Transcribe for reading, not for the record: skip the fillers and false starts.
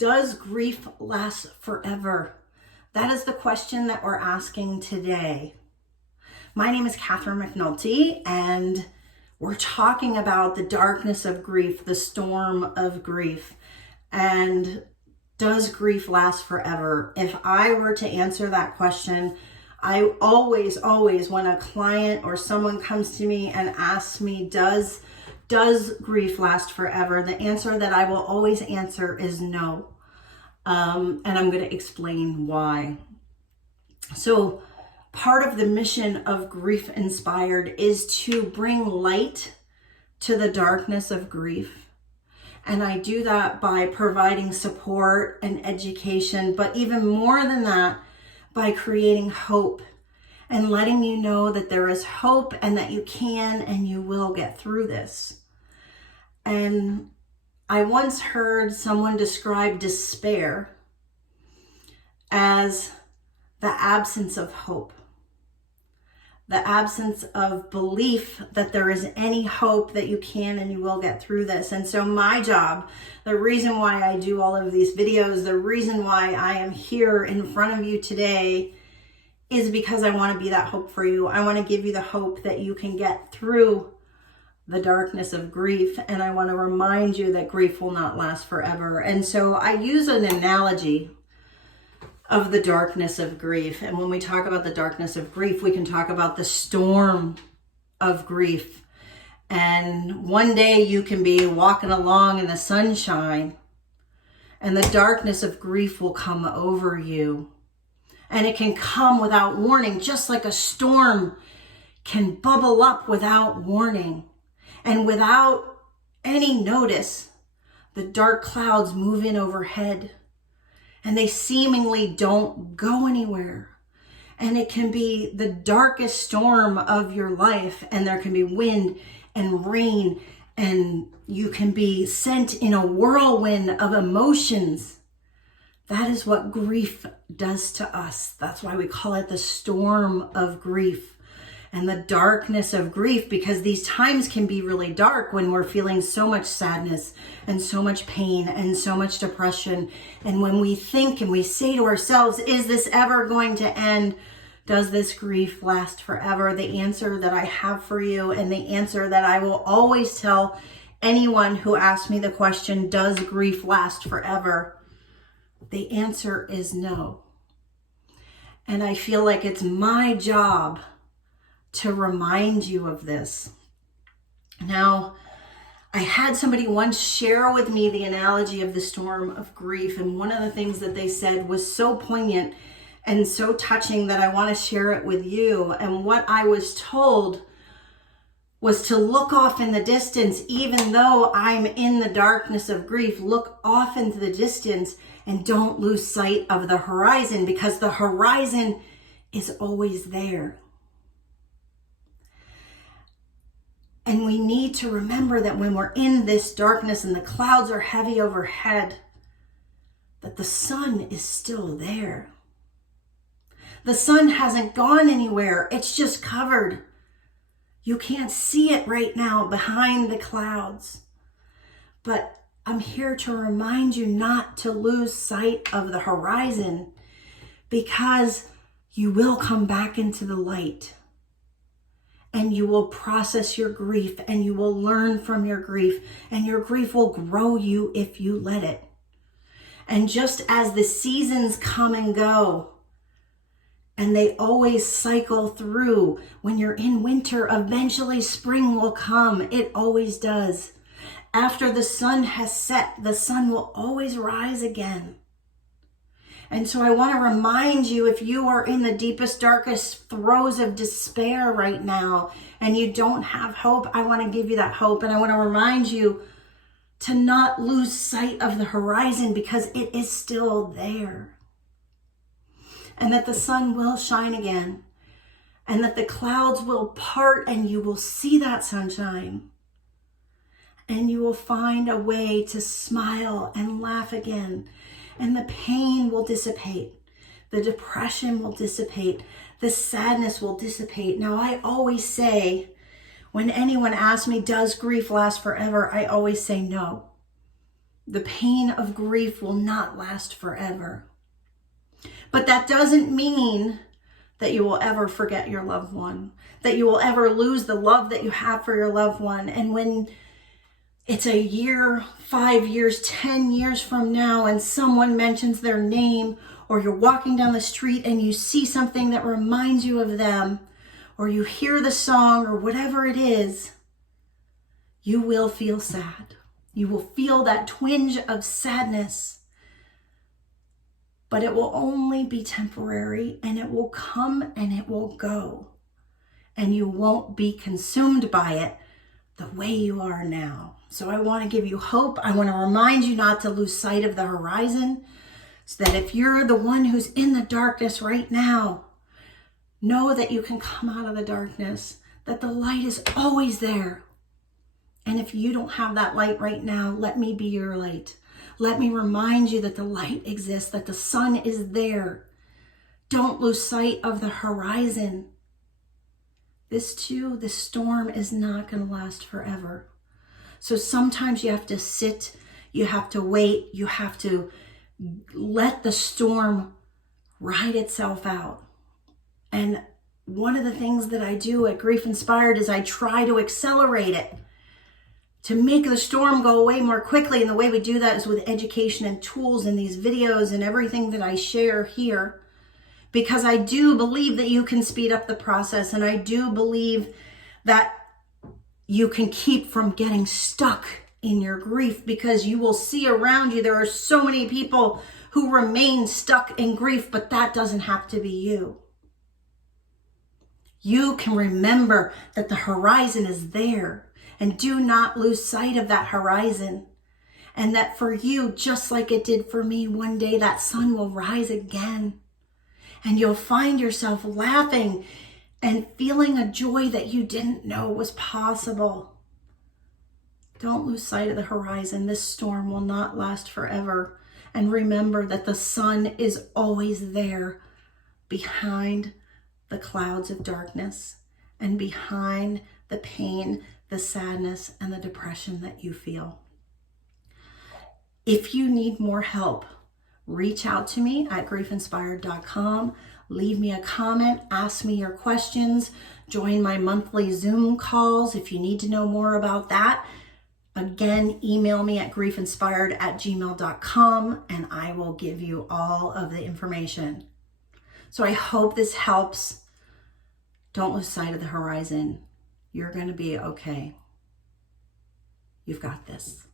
Does grief last forever? That is the question that we're asking today. My name is McNulty, and we're talking about the darkness of grief, the storm of grief. And does grief last forever? If I were to answer that question, I always, when a client or someone comes to me and asks me, does grief last forever? The answer that I will always answer is no. And I'm going to explain why. So part of the mission of Grief Inspired is to bring light to the darkness of grief. And I do that by providing support and education, but even more than that, by creating hope and letting you know that there is hope and that you can and you will get through this. And I once heard someone describe despair as the absence of hope, the absence of belief that there is any hope that you can and you will get through this. And so my job, the reason why I do all of these videos, the reason why I am here in front of you today is because I want to be that hope for you. I want to give you the hope that you can get through the darkness of grief. And I want to remind you that grief will not last forever. And so I use an analogy of the darkness of grief. And when we talk about the darkness of grief, we can talk about the storm of grief. And one day you can be walking along in the sunshine and the darkness of grief will come over you. And it can come without warning, just like a storm can bubble up without warning. And without any notice, the dark clouds move in overhead and they seemingly don't go anywhere. And it can be the darkest storm of your life, and there can be wind and rain, and you can be sent in a whirlwind of emotions. That is what grief does to us. That's why we call it the storm of grief and the darkness of grief, because these times can be really dark when we're feeling so much sadness and so much pain and so much depression. And when we think and we say to ourselves, is this ever going to end? Does this grief last forever? The answer that I have for you, and the answer that I will always tell anyone who asks me the question, does grief last forever? The answer is no. And I feel like it's my job to remind you of this. Now, I had somebody once share with me the analogy of the storm of grief, and one of the things that they said was so poignant and so touching that I want to share it with you. And what I was told was to look off in the distance, even though I'm in the darkness of grief, look off into the distance and don't lose sight of the horizon, because the horizon is always there. And we need to remember that when we're in this darkness and the clouds are heavy overhead, that the sun is still there. The sun hasn't gone anywhere. It's just covered. You can't see it right now behind the clouds. But I'm here to remind you not to lose sight of the horizon, because you will come back into the light. And you will process your grief, and you will learn from your grief, and your grief will grow you if you let it. And just as the seasons come and go, and they always cycle through, when you're in winter, eventually spring will come. It always does. After the sun has set, the sun will always rise again. And so I want to remind you, if you are in the deepest, darkest throes of despair right now and you don't have hope, I want to give you that hope. And I want to remind you to not lose sight of the horizon, because it is still there. And that the sun will shine again, and that the clouds will part, and you will see that sunshine. And you will find a way to smile and laugh again. And the pain will dissipate. The depression will dissipate. The sadness will dissipate. Now, I always say, when anyone asks me, does grief last forever? I always say no. The pain of grief will not last forever. But that doesn't mean that you will ever forget your loved one, that you will ever lose the love that you have for your loved one. And when it's a year, 5 years, 10 years from now, and someone mentions their name, or you're walking down the street and you see something that reminds you of them, or you hear the song or whatever it is, you will feel sad. You will feel that twinge of sadness, but it will only be temporary, and it will come and it will go, and you won't be consumed by it the way you are now. So I want to give you hope. I want to remind you not to lose sight of the horizon, so that if you're the one who's in the darkness right now, know that you can come out of the darkness, that the light is always there. And if you don't have that light right now, let me be your light. Let me remind you that the light exists, that the sun is there. Don't lose sight of the horizon. This storm is not going to last forever. So sometimes you have to sit, you have to wait, you have to let the storm ride itself out. And one of the things that I do at Grief Inspired is I try to accelerate it, to make the storm go away more quickly. And the way we do that is with education and tools and these videos and everything that I share here, because I do believe that you can speed up the process, and I do believe that you can keep from getting stuck in your grief, because you will see around you there are so many people who remain stuck in grief, but that doesn't have to be you. You can remember that the horizon is there, and do not lose sight of that horizon. And that for you, just like it did for me, one day that sun will rise again. And you'll find yourself laughing and feeling a joy that you didn't know was possible. Don't lose sight of the horizon. This storm will not last forever. And remember that the sun is always there behind the clouds of darkness and behind the pain, the sadness, and the depression that you feel. If you need more help, reach out to me at grievinspired.com. Leave me a comment, ask me your questions, join my monthly Zoom calls if you need to know more about that. Again, email me at griefinspired@gmail.com, and I will give you all of the information. So I hope this helps. Don't lose sight of the horizon. You're going to be okay. You've got this.